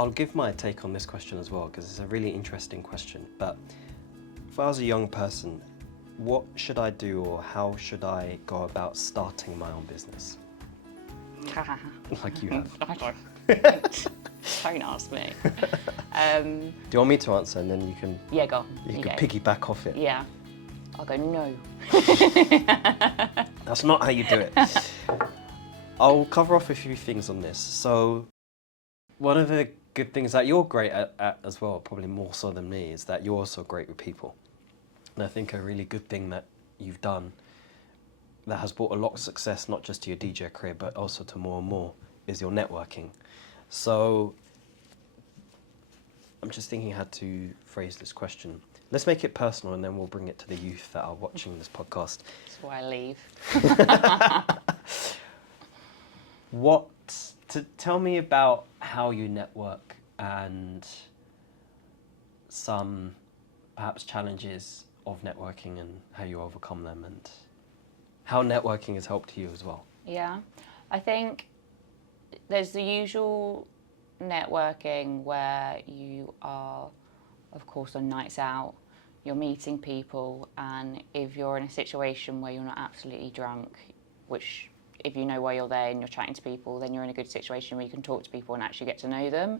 I'll give my take on this question as well, because it's a really interesting question. But if I was a young person, what should I do, or how should I go about starting my own business? Like you have. I don't. Don't ask me. Do you want me to answer, and then you can? Yeah, go on. You can piggyback off it. Yeah. I'll go no. That's not how you do it. I'll cover off a few things on this. So, one of the good things that you're great at as well, probably more so than me, is that you're also great with people. And I think a really good thing that you've done that has brought a lot of success, not just to your DJ career, but also to more and more, is your networking. So, I'm just thinking how to phrase this question. Let's make it personal, and then we'll bring it to the youth that are watching this podcast. That's why I leave. Tell me about how you network and some perhaps challenges of networking and how you overcome them, and how networking has helped you as well. Yeah, I think there's the usual networking where you are, of course, on nights out, you're meeting people, and if you're in a situation where you're not absolutely drunk, which if you know why you're there and you're chatting to people, then you're in a good situation where you can talk to people and actually get to know them.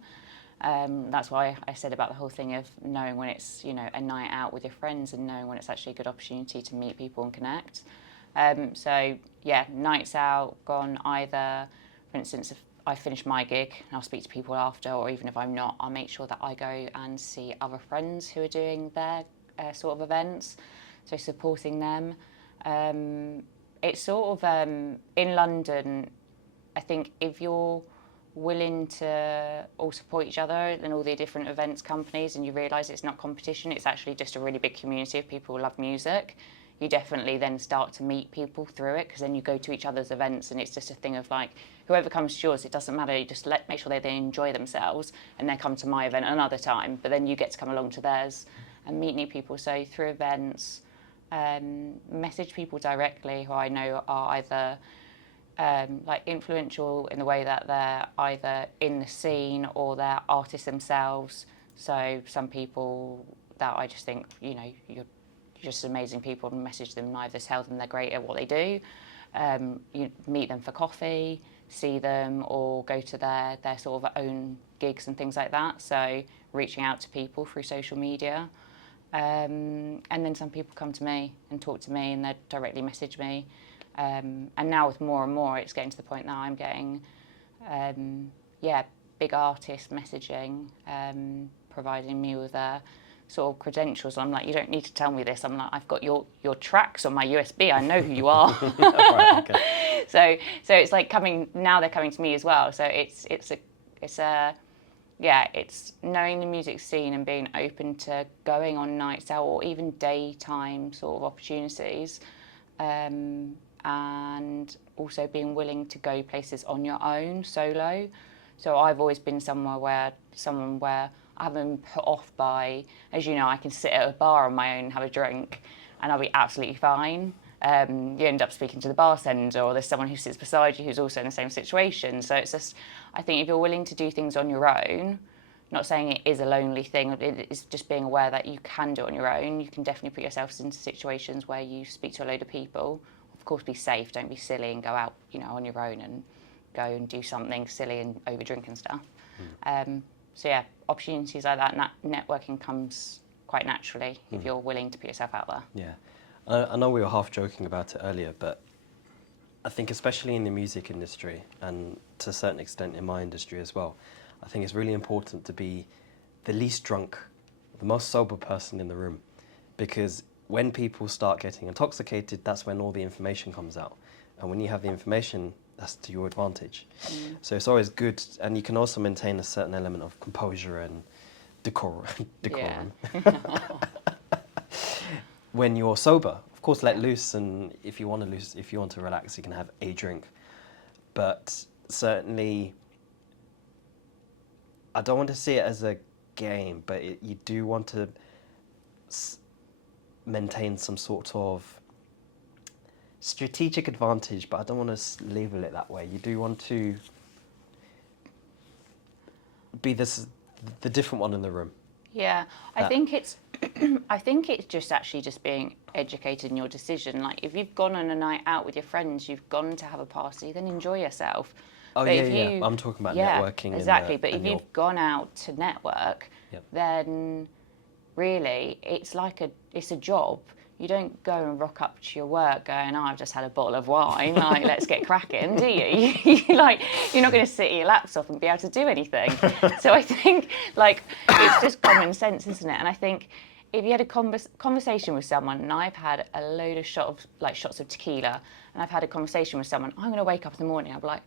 That's why I said about the whole thing of knowing when it's, you know, a night out with your friends, and knowing when it's actually a good opportunity to meet people and connect. So yeah, nights out, gone either, for instance, if I finish my gig and I'll speak to people after, or even if I'm not, I'll make sure that I go and see other friends who are doing their sort of events, so supporting them. It's sort of, in London, I think if you're willing to all support each other and all the different events companies, and you realise it's not competition, it's actually just a really big community of people who love music, you definitely then start to meet people through it, because then you go to each other's events and it's just a thing of like, whoever comes to yours, it doesn't matter, you just make sure they enjoy themselves, and they come to my event another time, but then you get to come along to theirs and meet new people. So through events, message people directly who I know are either like influential in the way that they're either in the scene or they're artists themselves. So some people that I just think, you know, you're just amazing people, and message them and either tell them they're great at what they do, you meet them for coffee, see them, or go to their sort of own gigs and things like that. So reaching out to people through social media. And then some people come to me and talk to me, and they directly message me. And now with more and more, it's getting to the point now I'm getting, big artists messaging, providing me with their sort of credentials. I'm like, you don't need to tell me this. I'm like, I've got your tracks on my USB. I know who you are. Right, okay. So it's like they're coming to me as well. So it's knowing the music scene and being open to going on nights out or even daytime sort of opportunities, and also being willing to go places on your own, solo. So I've always been someone where I haven't been put off by, as you know, I can sit at a bar on my own and have a drink and I'll be absolutely fine. You end up speaking to the bartender, or there's someone who sits beside you who's also in the same situation. So it's just, I think if you're willing to do things on your own, not saying it is a lonely thing, it is just being aware that you can do it on your own. You can definitely put yourself into situations where you speak to a load of people. Of course, be safe, don't be silly and go out, you know, on your own and go and do something silly and over drink and stuff. So yeah, opportunities like that, and that networking comes quite naturally if you're willing to put yourself out there. Yeah. I know we were half joking about it earlier, but I think especially in the music industry, and to a certain extent in my industry as well, I think it's really important to be the least drunk, the most sober person in the room, because when people start getting intoxicated, that's when all the information comes out. And when you have the information, that's to your advantage. So it's always good, and you can also maintain a certain element of composure and decorum. Yeah. When you're sober, of course, let loose, and if you want to relax, you can have a drink. But certainly, I don't want to see it as a game, but you do want to maintain some sort of strategic advantage, but I don't want to label it that way. You do want to be the different one in the room. Yeah, I think it's I think it's just being educated in your decision. Like if you've gone on a night out with your friends, you've gone to have a party, then enjoy yourself. Oh, But yeah, if yeah. you, I'm talking about yeah, networking. exactly. But if and your, you've gone out to network, Yep. then really it's it's a job. You don't go and rock up to your work going, oh, I've just had a bottle of wine, like, let's get cracking, do you? You're not going to sit at your laptop and be able to do anything. So I think, like, it's just common sense, isn't it? And I think if you had a conversation with someone, and I've had a load of shots of tequila, and I've had a conversation with someone, I'm going to wake up in the morning, I'll be like,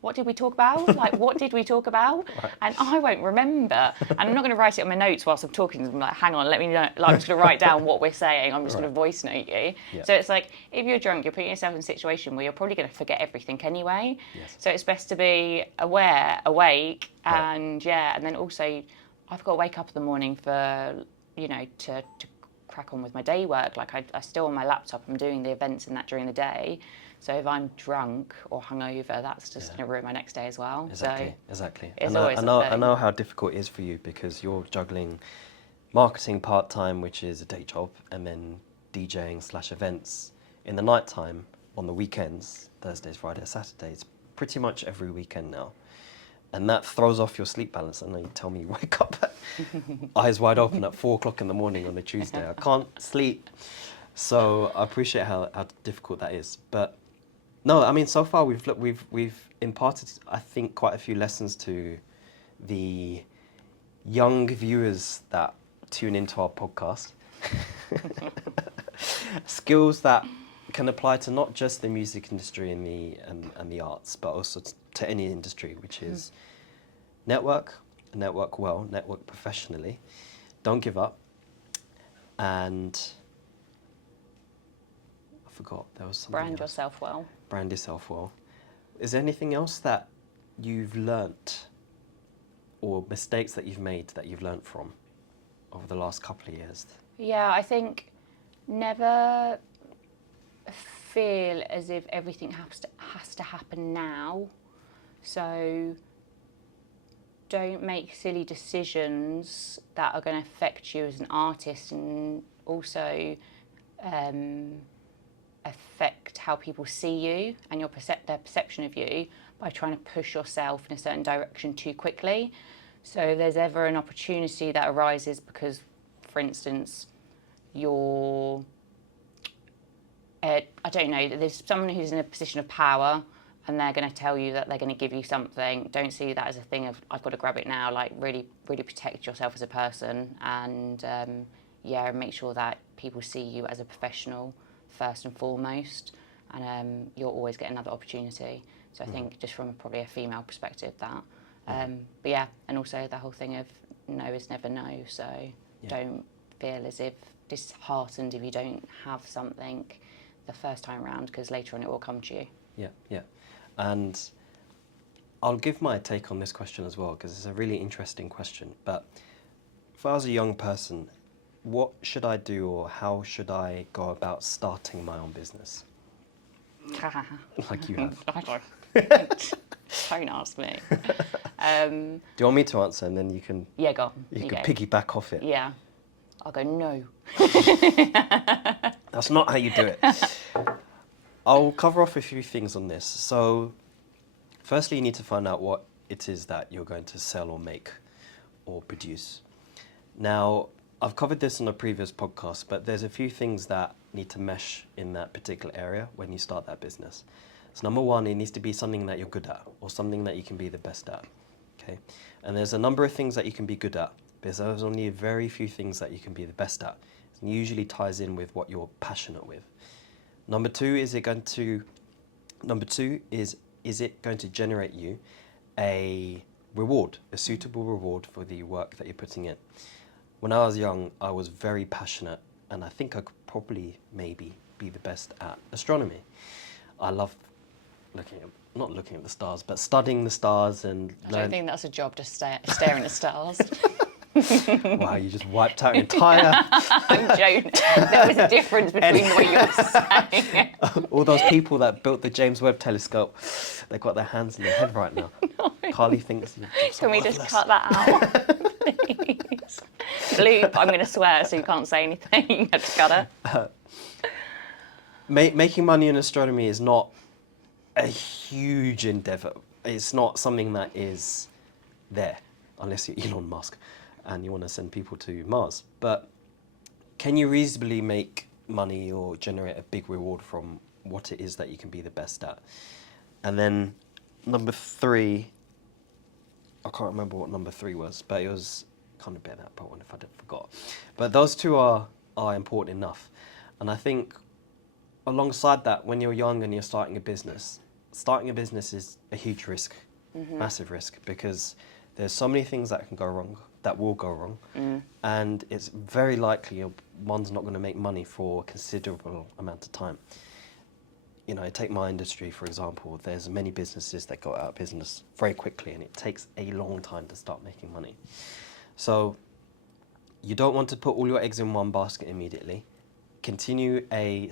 what did we talk about? Like, what did we talk about? Right. And I won't remember. And I'm not going to write it on my notes whilst I'm talking. I'm like, hang on, let me know. Like, I'm just going to write down what we're saying. I'm just going to voice note you. Yeah. So it's like, if you're drunk, you're putting yourself in a situation where you're probably going to forget everything anyway. Yes. So it's best to be aware, awake, Right. and yeah. And then also, I've got to wake up in the morning for, to crack on with my day work. Like, I still on my laptop, I'm doing the events and that during the day. So if I'm drunk or hungover, that's just going to ruin my next day as well. Exactly, So exactly. it's I always a thing. know how difficult it is for you because you're juggling marketing part-time, which is a day job, and then DJing/events in the nighttime on the weekends, Thursdays, Fridays, Saturdays, pretty much every weekend now. And that throws off your sleep balance. And then you tell me you wake up eyes wide open at 4 o'clock in the morning on a Tuesday. I can't sleep. So I appreciate how difficult that is. But no, I mean, so far we've imparted, I think, quite a few lessons to the young viewers that tune into our podcast. Skills that can apply to not just the music industry and the arts, but also to any industry, which is network well, network professionally, don't give up, and I forgot, there was something Brand else. yourself well. Brand yourself well. Is there anything else that you've learnt or mistakes that you've made that you've learnt from over the last couple of years? Yeah, I think never feel as if everything has to happen now. So don't make silly decisions that are going to affect you as an artist, and also affect how people see you and their perception of you by trying to push yourself in a certain direction too quickly. So if there's ever an opportunity that arises because, for instance, I don't know, there's someone who's in a position of power and they're going to tell you that they're going to give you something, don't see that as a thing of, I've got to grab it now. Like, really, really protect yourself as a person, and make sure that people see you as a professional first and foremost, and you'll always get another opportunity. So I think just from probably a female perspective that, but yeah, and also the whole thing of no is never no, so don't feel as if disheartened if you don't have something the first time around, because later on it will come to you. Yeah. And I'll give my take on this question as well, because it's a really interesting question. But if I was a young person, what should I do, or how should I go about starting my own business? Like you have. Don't ask me. Do you want me to answer, and then you can Yeah, go on. you can go. piggyback off it? Yeah. I'll go, no. That's not how you do it. I'll cover off a few things on this. So, firstly, you need to find out what it is that you're going to sell or make or produce. Now, I've covered this in a previous podcast, but there's a few things that need to mesh in that particular area when you start that business. So number one, it needs to be something that you're good at, or something that you can be the best at. Okay? And there's a number of things that you can be good at, but there's only very few things that you can be the best at. It usually ties in with what you're passionate with. Number two, is it going to generate you a reward, a suitable reward for the work that you're putting in? When I was young, I was very passionate, and I think I could probably maybe be the best at astronomy. I love not looking at the stars, but studying the stars and I don't think that's a job, just staring at stars. Wow, you just wiped out your entire... I'm joking. There was a difference between what you were saying. All those people that built the James Webb Telescope, they've got their hands in their head right now. Carli thinks you're just Can we just worthless. cut that out, please? Bloop, I'm going to swear, so you can't say anything. You have to cut it. Making money in astronomy is not a huge endeavour. It's not something that is there, unless you're Elon Musk and you want to send people to Mars. But can you reasonably make money or generate a big reward from what it is that you can be the best at? And then number 3, I can't remember what number 3 was, but it was kind of better that part one if I forgot. But those 2 are important enough. And I think alongside that, when you're young and you're starting a business is a huge risk, massive risk, because there's so many things that can go wrong, that will go wrong, and it's very likely one's not going to make money for a considerable amount of time. You know, take my industry, for example. There's many businesses that go out of business very quickly, and it takes a long time to start making money. So you don't want to put all your eggs in one basket immediately. Continue a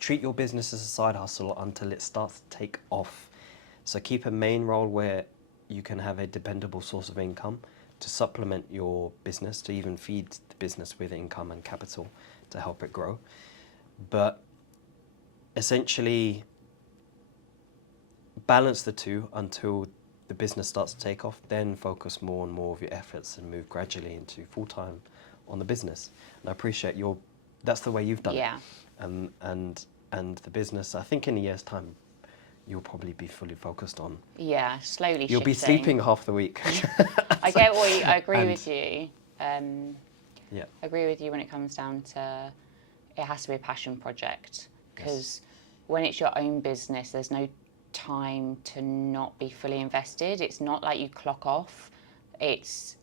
treat your business as a side hustle until it starts to take off. So keep a main role where you can have a dependable source of income to supplement your business, to even feed the business with income and capital to help it grow. But essentially balance the 2 until the business starts to take off, then focus more and more of your efforts and move gradually into full-time on the business. And I appreciate that's the way you've done it. And the business, I think in a year's time, you'll probably be fully focused on. Yeah, slowly You'll be shifting. sleeping half the week. I get what you, I agree with you. Yeah. I agree with you when it comes down to it has to be a passion project, because when it's your own business, there's no time to not be fully invested. It's not like you clock off. It's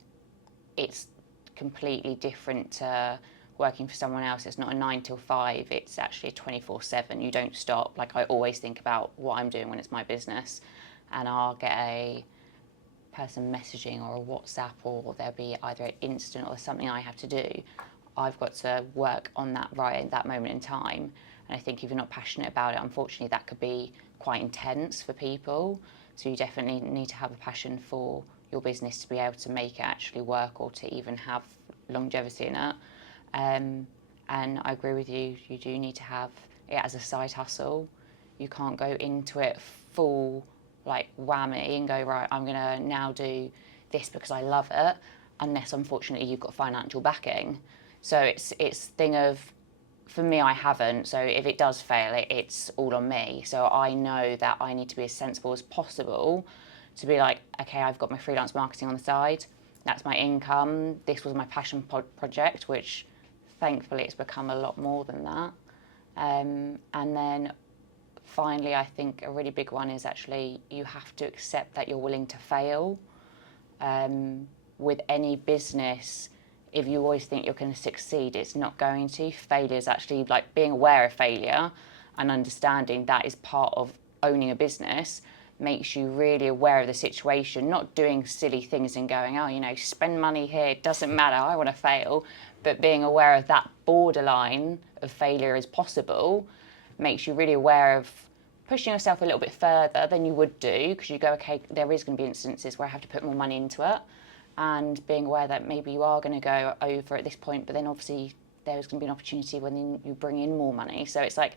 completely different to working for someone else. It's not a 9 till 5. It's actually a 24/7. You don't stop. Like, I always think about what I'm doing when it's my business, and I'll get a person messaging or a WhatsApp, or there'll be either an instant or something I have to do. I've got to work on that right at that moment in time. And I think if you're not passionate about it, unfortunately, that could be quite intense for people. So you definitely need to have a passion for your business to be able to make it actually work, or to even have longevity in it. And I agree with you, you do need to have it as a side hustle. You can't go into it full like whammy and go, right, I'm gonna now do this because I love it, unless unfortunately you've got financial backing. So it's thing of, for me, I haven't, so if it does fail, it's all on me. So I know that I need to be as sensible as possible to be like, okay, I've got my freelance marketing on the side, that's my income, this was my passion project, which thankfully it's become a lot more than that. And then finally, I think a really big one is actually you have to accept that you're willing to fail. With any business, if you always think you're going to succeed, it's not going to. Failure is actually like being aware of failure and understanding that is part of owning a business, makes you really aware of the situation, not doing silly things and going, oh, you know, spend money here, it doesn't matter, I want to fail. But being aware of that borderline of failure is possible makes you really aware of pushing yourself a little bit further than you would do, because you go, okay, there is going to be instances where I have to put more money into it, and being aware that maybe you are going to go over at this point, but then obviously there's going to be an opportunity when you bring in more money. So it's like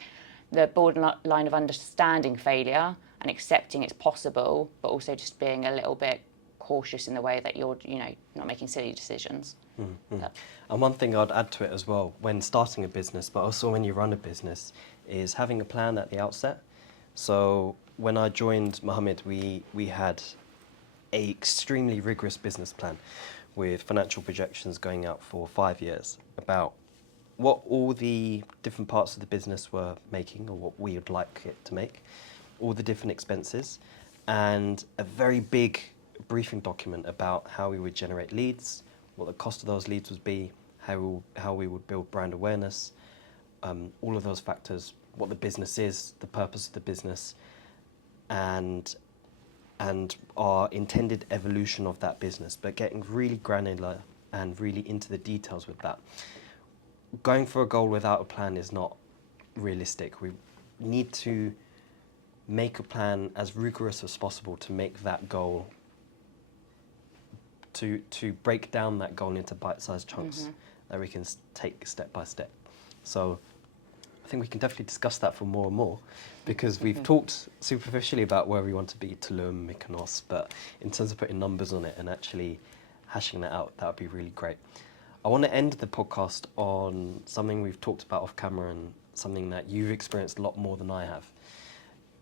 the borderline of understanding failure and accepting it's possible, but also just being a little bit cautious in the way that you're, you know, not making silly decisions. Mm-hmm. And one thing I'd add to it as well, when starting a business, but also when you run a business, is having a plan at the outset. So when I joined Mohammed, we had an extremely rigorous business plan with financial projections going out for 5 years about what all the different parts of the business were making, or what we would like it to make, all the different expenses, and a very big briefing document about how we would generate leads, what the cost of those leads would be, how we would build brand awareness, all of those factors, what the business is, the purpose of the business, and and our intended evolution of that business, but getting really granular and really into the details with that. Going for a goal without a plan is not realistic. We need to make a plan as rigorous as possible to make that goal, to break down that goal into bite-sized chunks that we can take step by step. So I think we can definitely discuss that for more and more, because we've talked superficially about where we want to be, Tulum, Mykonos, but in terms of putting numbers on it and actually hashing that out, that would be really great. I want to end the podcast on something we've talked about off camera and something that you've experienced a lot more than I have,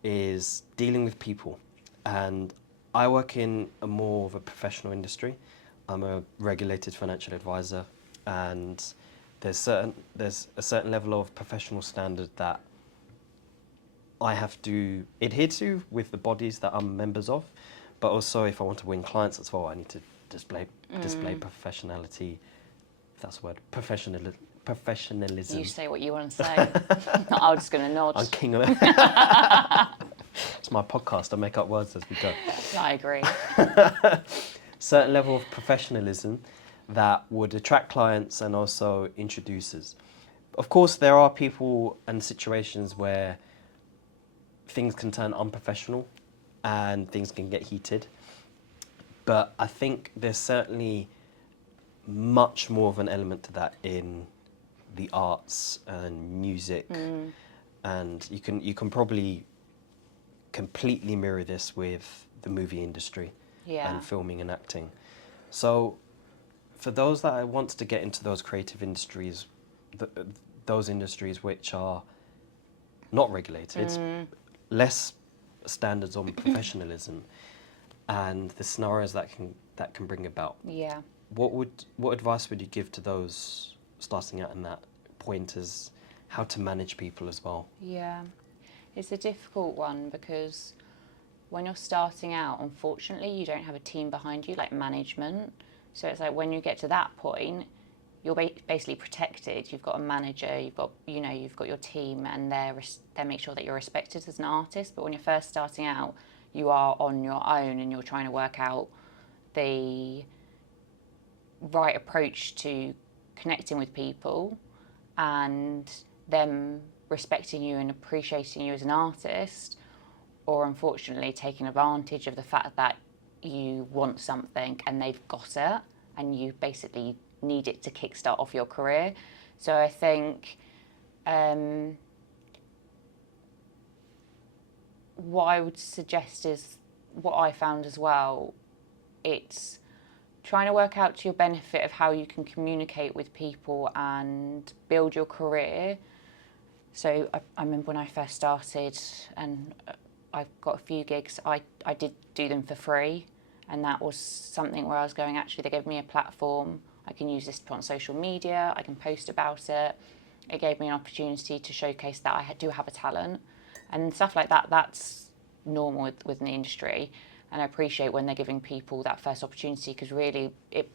is dealing with people. And I work in a more of a professional industry. I'm a regulated financial advisor, and there's a certain level of professional standard that I have to adhere to with the bodies that I'm members of, but also if I want to win clients as well, I need to display professionality, if that's a word, professionalism. You say what you want to say. I'm just going to nod. I'm king of it. It's my podcast, I make up words as we go. I agree. Certain level of professionalism that would attract clients and also introducers. Of course, there are people and situations where things can turn unprofessional and things can get heated. But I think there's certainly much more of an element to that in the arts and music. And you can probably completely mirror this with the movie industry and filming and acting. So for those that want to get into those creative industries, those industries which are not regulated, less standards on professionalism, and the scenarios that can bring about. Yeah. What advice would you give to those starting out in that point as how to manage people as well? Yeah. It's a difficult one because when you're starting out, unfortunately, you don't have a team behind you, like management. So it's like when you get to that point, you're basically protected. You've got a manager, you've got your team, and they make sure that you're respected as an artist. But when you're first starting out, you are on your own and you're trying to work out the right approach to connecting with people and them respecting you and appreciating you as an artist, or unfortunately taking advantage of the fact that you want something and they've got it and you basically need it to kickstart off your career. So I think what I would suggest is what I found as well. It's trying to work out to your benefit of how you can communicate with people and build your career. So I remember when I first started and I've got a few gigs, I did do them for free, and that was something where I was going, actually they gave me a platform, I can use this to put on social media, I can post about it. It gave me an opportunity to showcase that I do have a talent, and stuff like that. That's normal within the industry, and I appreciate when they're giving people that first opportunity, because really,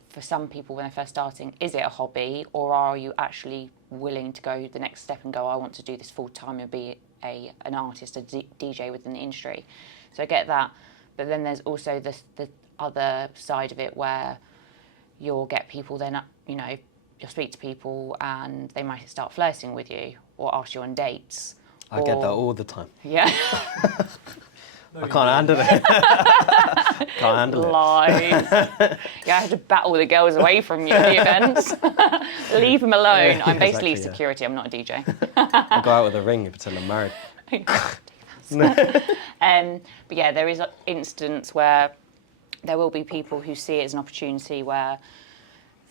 for some people when they're first starting, is it a hobby, or are you actually willing to go the next step and go, I want to do this full time and be an artist, a DJ within the industry? So I get that, but then there's also the other side of it where you'll get people then, you'll speak to people and they might start flirting with you or ask you on dates. I get that all the time. Yeah. I can't handle it. Can't handle it. Lies. Yeah, I had to battle the girls away from you at the events. Leave them alone. I'm basically exactly, security. I'm not a DJ. I go out with a ring and pretend I'm married. But yeah, there is an instance where there will be people who see it as an opportunity where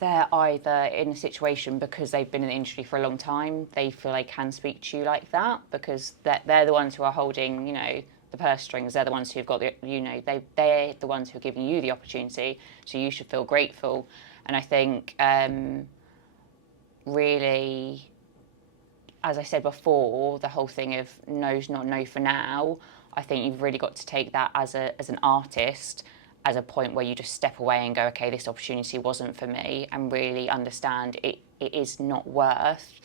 they're either in a situation because they've been in the industry for a long time, they feel they can speak to you like that because they're the ones who are holding, the purse strings. They're the ones who've got they're the ones who are giving you the opportunity, so you should feel grateful. And I think really, as I said before, the whole thing of no's not no for now, I think you've really got to take that as an artist as a point where you just step away and go, okay, this opportunity wasn't for me, and really understand it is not worth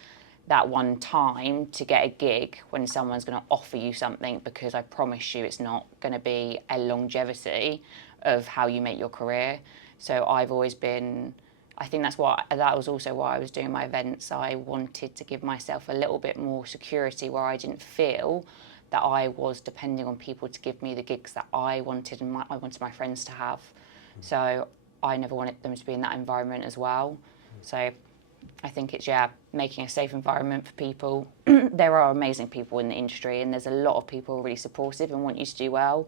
that one time to get a gig when someone's going to offer you something, because I promise you it's not going to be a longevity of how you make your career. So I've always been, I think that was also why I was doing my events. I wanted to give myself a little bit more security where I didn't feel that I was depending on people to give me the gigs that I wanted and I wanted my friends to have. So I never wanted them to be in that environment as well. So I think it's, making a safe environment for people. There are amazing people in the industry, and there's a lot of people who are really supportive and want you to do well.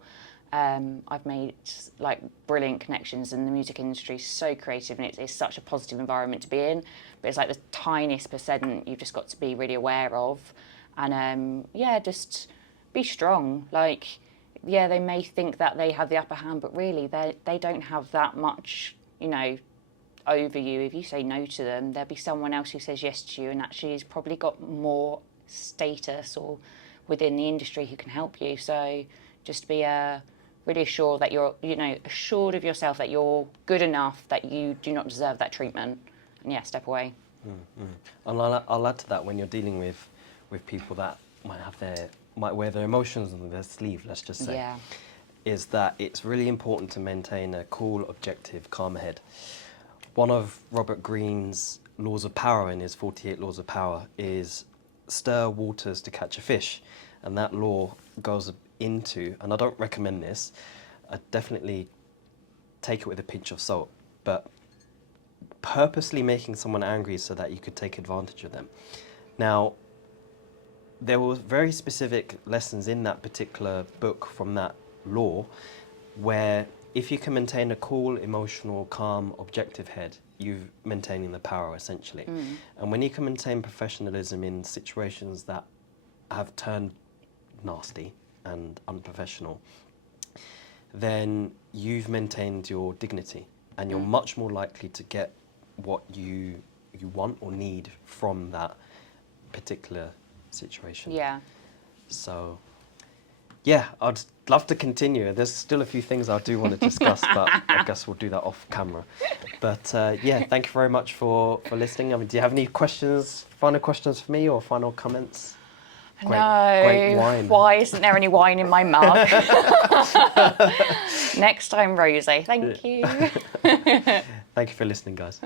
I've made like brilliant connections, and the music industry is so creative, and it's such a positive environment to be in. But it's like the tiniest percent you've just got to be really aware of. And just be strong. Like, they may think that they have the upper hand, but really they don't have that much, over you. If you say no to them, there'll be someone else who says yes to you, and actually has probably got more status or within the industry who can help you. So just be really assured that you're, assured of yourself that you're good enough, that you do not deserve that treatment, and step away. And I'll add to that, when you're dealing with people that might wear their emotions on their sleeve, let's just say, is that it's really important to maintain a cool, objective, calm head. One of Robert Greene's laws of power in his 48 laws of power is stir waters to catch a fish. And that law goes into, and I don't recommend this, I definitely take it with a pinch of salt, but purposely making someone angry so that you could take advantage of them. Now, there were very specific lessons in that particular book from that law, where if you can maintain a cool, emotional, calm, objective head, you're maintaining the power, essentially. And when you can maintain professionalism in situations that have turned nasty and unprofessional, then you've maintained your dignity, and you're much more likely to get what you want or need from that particular situation. So, I'd love to continue. There's still a few things I do want to discuss, but I guess we'll do that off camera. But thank you very much for listening. I mean, do you have any final questions for me, or final comments? Great wine. Why isn't there any wine in my mug? Next time, Rosie. Thank you. Thank you for listening, guys.